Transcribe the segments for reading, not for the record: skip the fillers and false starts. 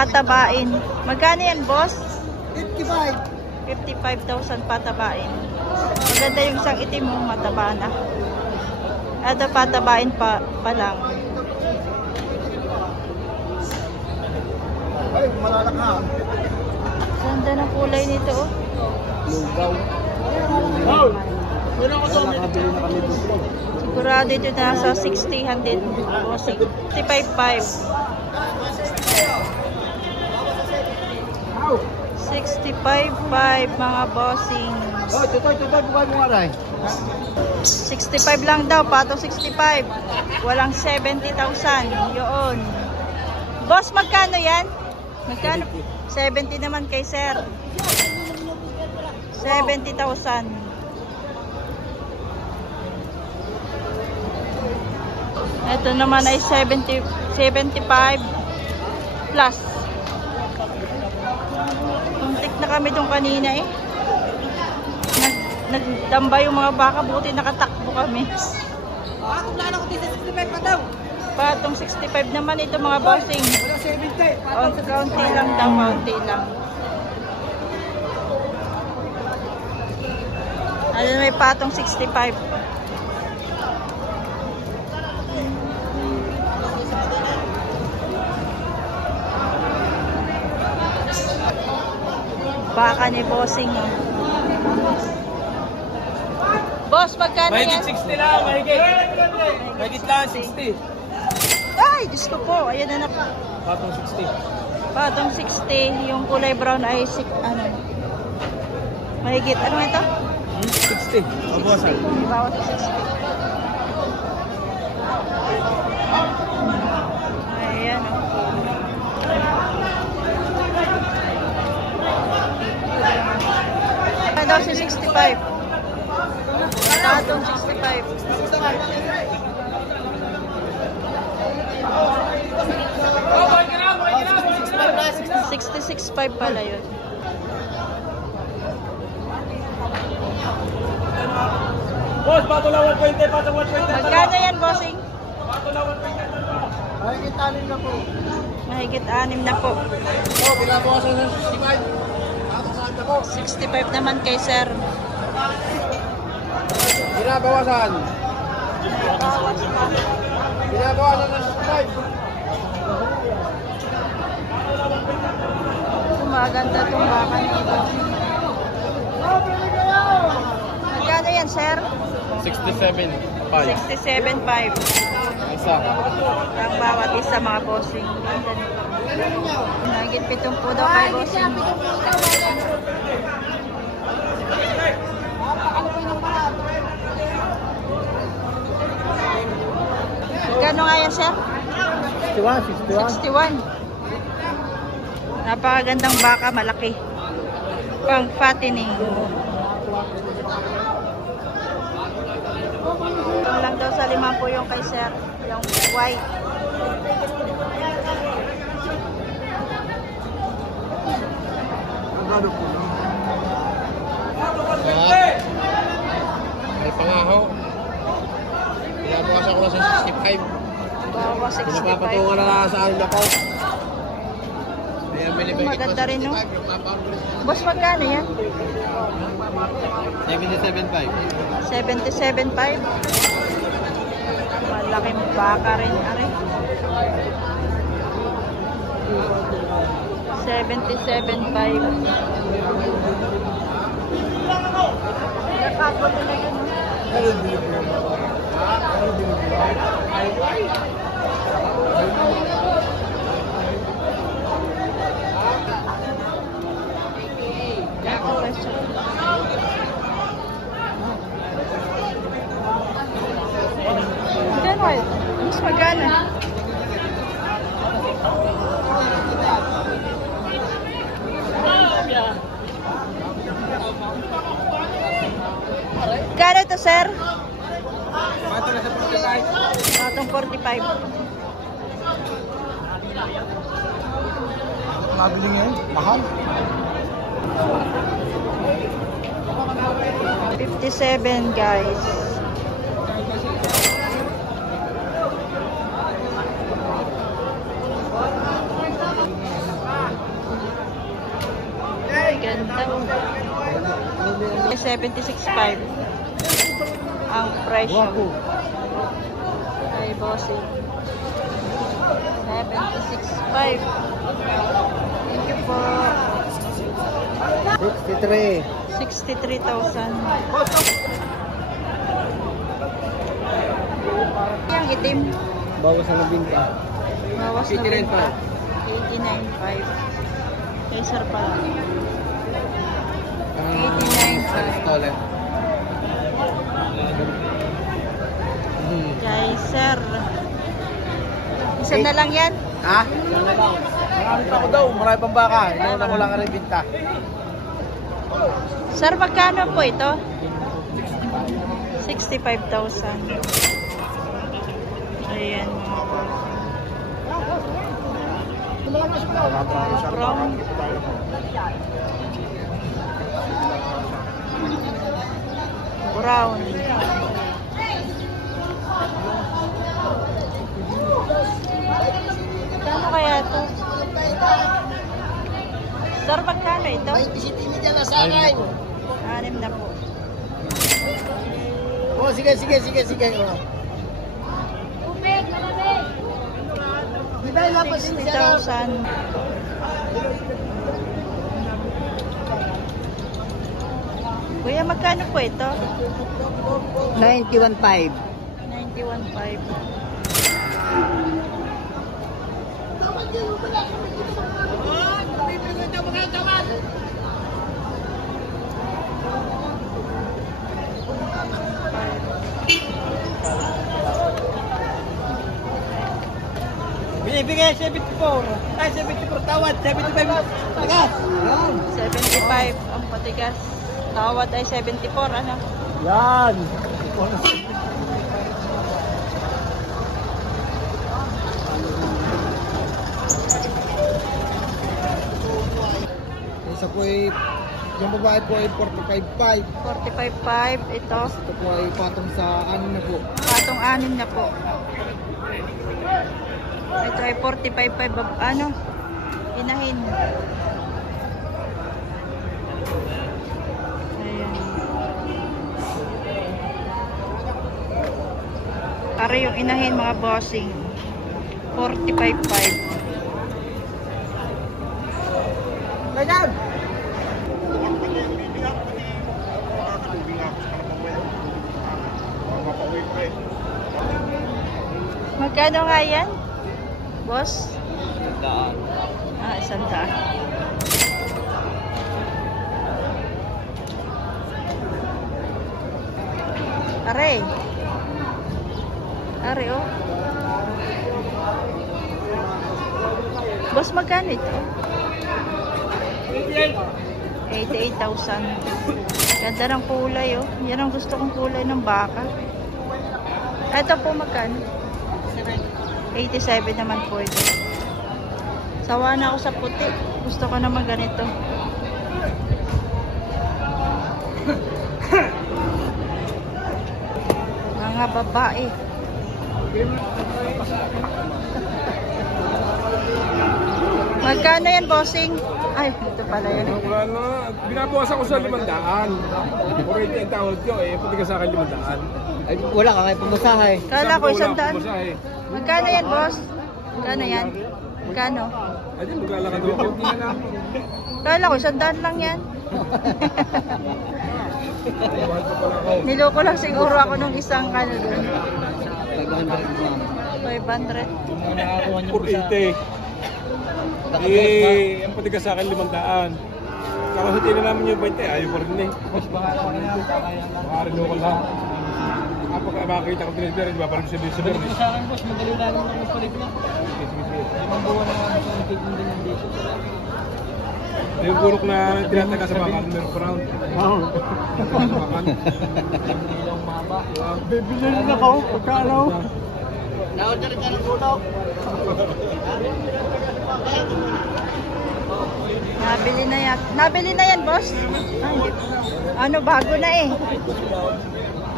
patabain. Magkano yan, boss? 55. 55,000 patabain. Maganda yung isang itim mo, mataba na. Ito patabain pa lang. Ay, malalak ka. Ganda ng kulay nito, oh. Lugaw. Sigurado ito nasa 60-100 bossing. 65.5. 65.5 mga bossing. Oh, tutoy, bukan mo nga rin. 65 lang daw, patong 65. Walang 70,000. Yun. Boss, magkano yan? Magkano? 70 naman kay sir. 70,000. Ito naman ay 75 plus. Muntik na kami dun kanina eh. Nagdamba yung mga baka, buti nakatakbo kami. Patong 65 naman ito mga bossing. Kaunti lang daw, kaunti lang. Ano, may patong 65. Baka ni bossing, oh. Boss, magkano yan? Mahigit 60 lang, mahigit. Mahigit lang, 60. Ay, Diyos ko po. Ayan na na. Patong 60. Patong 60. Yung kulay brown ay ano. Mahigit. Ano ito? 60. Mabawasan. Bawat 60. Ayan, oh. Ano daw si 65? Patong 65. 66.5 pala yun. Boss, patong lang 120, patong 120. Magkano yan, bossing? Patong lang 120. Mahigit 6 na po. Mahigit 6 na po. Oh, binabawasan sa 65. Patong saan na po? 65 naman kay sir. Binabawasan. Binabawasan sa 65. Maganda itong baka nito. Magkano yan, sir? 67. 67.5. Isa. Ang bawat isa, mga bossing. Ganda nito. Nagit 70 daw kay bossing. Magkano nga yan, sir? 61. 61. Napakagandang baka, malaki. Pang fattening. Lang daw sa 50 yung kay sir, yung white. May pangahaw. Binabawasan ko lang sa 65. Bawa 65. Pinapapatungan na sa akin ako. Maganda rin, no? Boss, magkano yan? 77.5. 77.5. Malaking baka rin, are. 77.5. Nakagulo na yun, no? Magkano? Mas magkano? Magkano ito, sir? Matong 45. Mabili ngayon? Mahal? 57, guys. Ganda. 76.5 ang presyo. Ay, bossing. 76.5. Thank you po. 63. 63,000. Yung itim. Bawas ang binta. Bawas na 89.5. 89.5. Kaiser pala. 89.5. Tolet. Kaiser. Isa na lang yan. Ha? Marami pa ako daw. Marami pang baka. Inauna ko lang ka rin binta. Sir, magkano po ito? 65,000. Ayan. From brown. Kano kaya ito? Sir, magkano ito? 6 na po. Oh, sige. Oh. Di ba yung 60,000. Kuya, magkano po ito? 91.5. 91.5. Binibigay 74. Ay, 74 tawad. 75. Tagas. 75 ang patigas. Tawad ay 74, ano? Yan. Isa po ay, yung babae po ay 45.5. 45.5. Ito. Ito po ay patong sa ano na po. Patong 6 na po. Ito ay 45.5. Ano? Inahin. Ayan. Para yung inahin mga bossing. 45.5. Ganyan! Magkano nga yan? Boss? 100. Ah, 100. Are. Are, oh. Boss, magkano ito? 88,000. Ganda ng kulay, oh. Yan ang gusto kong kulay ng baka. Ito po magkano? 87 naman po ito. Sawa na ako sa puti. Gusto ko naman ganito. Mga babae. Magkano yan, bossing? Ay, ito pala yun. Wala na. Binabawasan ko sa 500. Already ang tawad ko eh. Pati ka sa akin 500. Ay, wala ka kayo pumasahay. Kala ko 100. Pumasahe. Magkano yan, boss? Magkano yan? Magkano? Ay, di maglalakad ako. Kala ko 100 lang yan. Mahal pa pala ako. Niloko lang siguro ako nung isang kano dun. 500. 480. Eh, ang pati ka sa akin 500. Kakasatin na namin yung 20. Ayaw pa rin eh. Makarin ko lang. Kapag makakita ko tinisber, di ba? Parang sabi-sabi. Balik sa akin, boss. Madali lang naman ang palit na. Limang buwan na naman sa nagtitin din ng dito. Yung burok na tinataga sa bakal, meron pa round. Oo. Sa bakal. Ilang maba. Bibilin na ako, pagkano? Na-order ka ng gulaw. Nabili na yan, boss? Ay, hindi. Ano, bago na eh.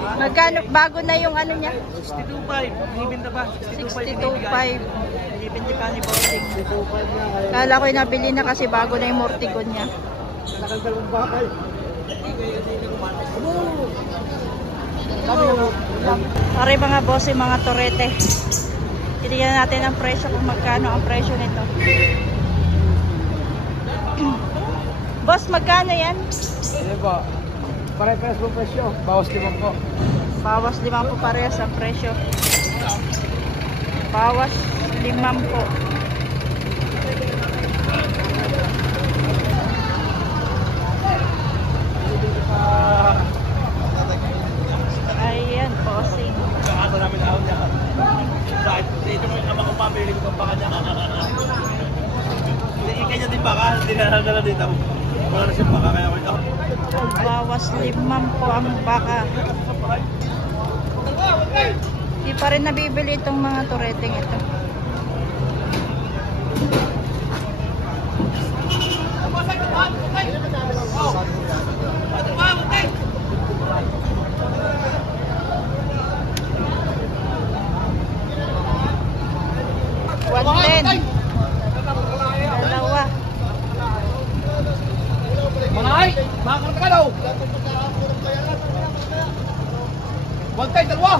Magkano, bago na yung ano niya? 62.5. Ibinta pa. 62.5. Ibinta pa ni bossing. 62.5 na. Kala ko yung nabili na kasi bago na yung mortigon niya. Nakagdal ng bakay. Pare mga boss, yung mga torete. Titignan natin ang presyo kung magkano ang presyo nito. Boss, magkano yan? Ano po? Pare-pares po presyo. Bawas 5 po. Bawas 5 po parehas ang presyo. Bawas 5 po. Ayan, bossing. Ako namin ahon niya. Dahil dito mo yung naman kung pabili ko pang baka niya. Hindi kanya din baka. Hindi na nagdala dito. Wala na siyang baka kaya ko ito. Bawas 5 po ang baka. Hindi pa rin nabibili itong mga tureteng ito. Dalawa. Manay! Makakanta ka daw! Bantay, dalawa!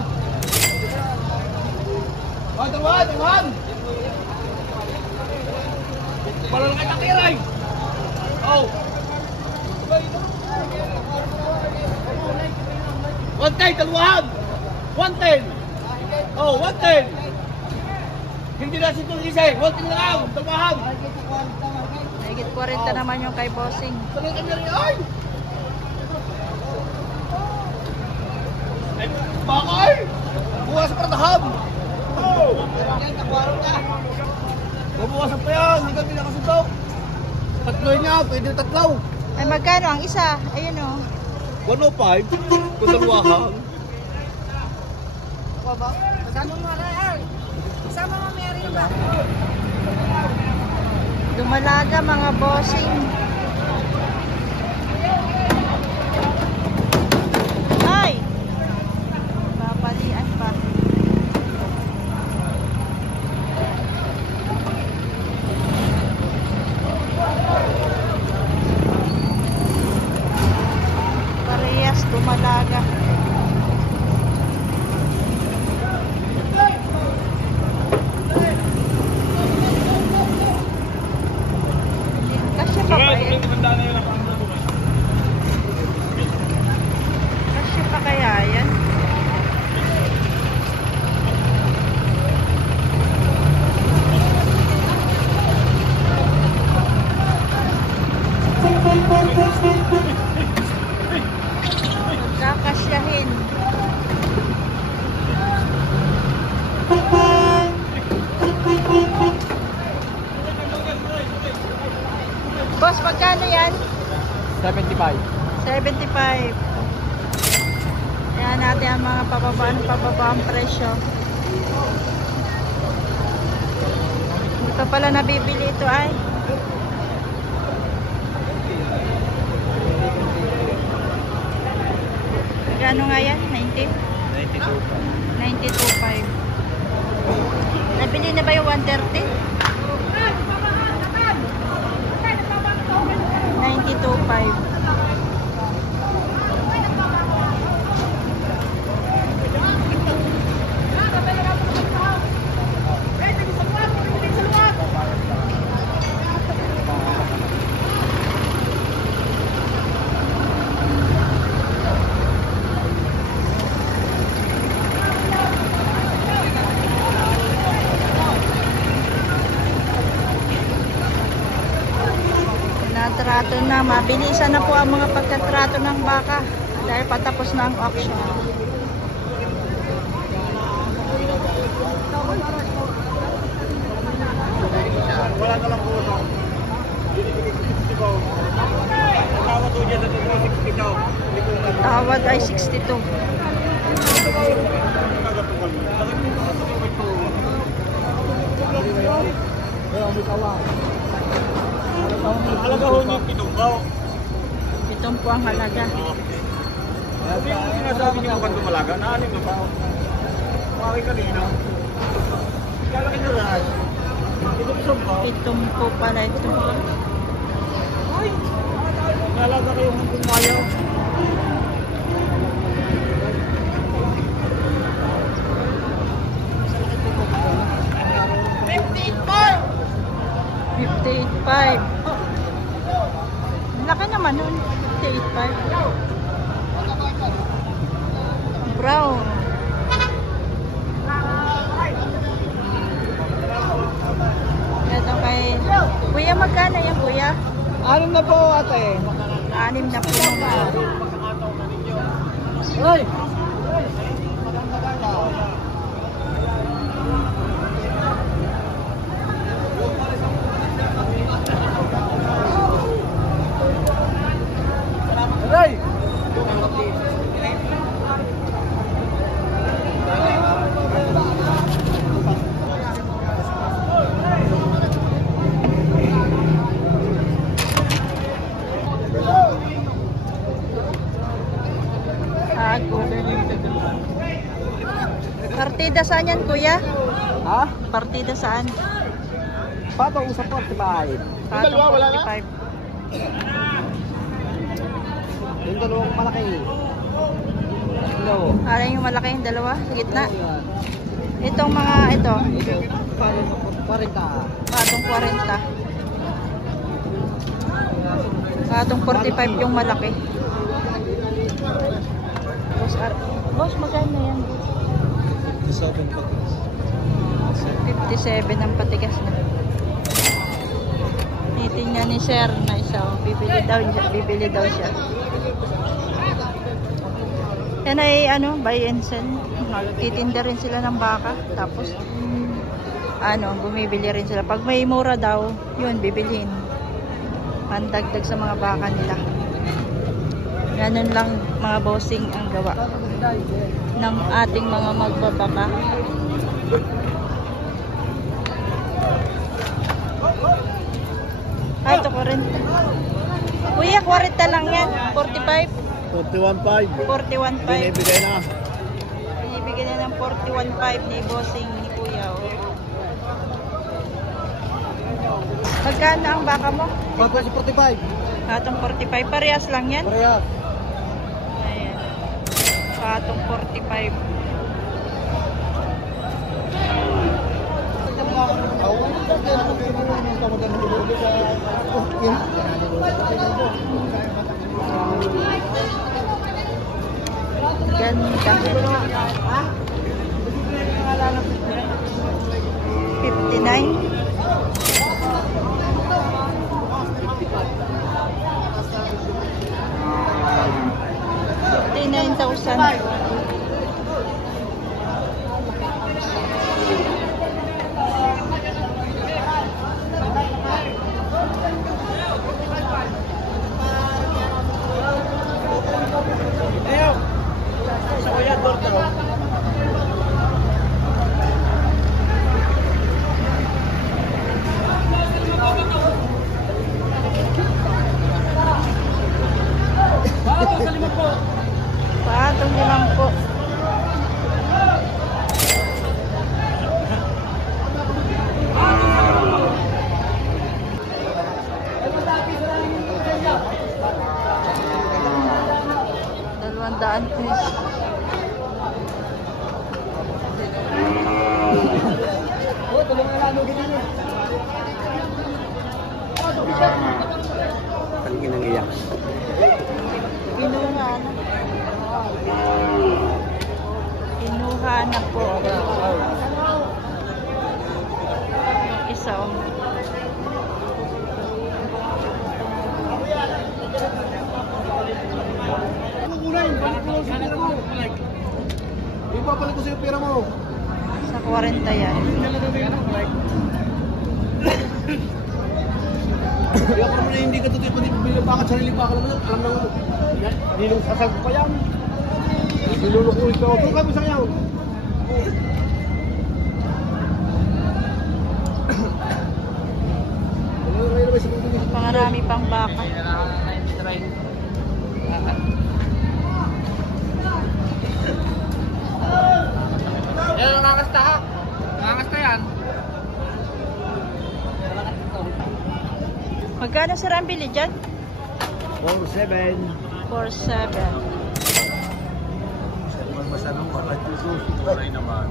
Oh, dalawahan! Wala lang kayo nakiray! Oh! Bantay, dalawahan! 110! Oh, 110! Hindi na si Tulisi! 110 na lang! Dalawahan! Higit 40 naman yung kay bossing. Tuloy ka na rin, ay! Ay, bakay! Bukas sa pratahan! Oh! Yan, nakuwaro na! Mabukasan pa yan, hindi ka pinakasuntok! Tatlo niya, pwede tatlo! Ay, magkano ang isa? Ayun o. 105, kung dalawahan. Magkano mo rin? Isama mo meron ba? Dumalaga mga bossing. Ay! Papalian pa. Parehas dumalaga. Kasya pa ba yan? Kasya pa kaya yan? Magkakasyahin. Boss, magkano yan? 75. 75. Ayan natin ang mga pababa ang presyo. Hindi pa pala nabibili ito ay. Magkano nga yan? 90? 92.5. Nabili na ba yung 130? 92.5. Trato na, mabilisan na po ang mga pagkatrato ng baka dahil patapos na ang auction. Wala na lang po ito. Tawad ay 62. Halaga ho niyo 7 po. 7 po ang halaga. Sabi yung sinasabi niyo kung dumalaga, naanin na pa. Pari kanina. Lalaki na lahat. Ito po. 7 po pala ito. 8.5. Laki naman nun. 8.5. Brown. Ito kay Kuya, magkano yan Kuya? 6 na po ate. 6 na po mga. Hoy! Aray! Partida saan yan Kuya? Ha? Partida saan? Patong sa 45. Patong 45. Yung dalawang malaki. Hello. Alin yung malaki yung dalawa sa gitna? Yan. Itong mga ito. Ito, 40. Patong 40. Patong 45 yung malaki. Boss, magkano yan? 57 ang patigas na. Titingnan ni Sir na isa. Bibili daw siya. Yan ay buy and sell. Titinda rin sila ng baka. Tapos bumibili rin sila. Pag may mura daw, yun bibilhin. Pandagdag sa mga baka nila. Ganun lang mga bossing ang gawa ng ating mga magbabaka. Ay, ito 40. Kuya, 40 lang yan. 45. 41.5. 41.5. Binibigay na. Binibigyan na ng 41.5 ni bossing ni Kuya. Magkano ang baka mo? 45. Patong 45. Parehas lang yan? Parehas. Ayan. Patong 45. Ganda. 59. 59,000. Patong 50. Dalawang please. Paligin ng iyak. Kinuha na po. Isa Ipapalik ko sa pera mo. sa 40 yan. Kaya ko naman hindi ka totoo bilang bakit sarili pa ka naman. Alam naman. Hindi nung sasal ko pa yan. Nilulok ko ito. Ito kami sa yaw. Pangarami pang baka. Yan, nakakasta ha. Nakakasta yan. Magkano sir ang bili dyan? 4-7. 4.7. Masanong wala dito. Tuloy naman.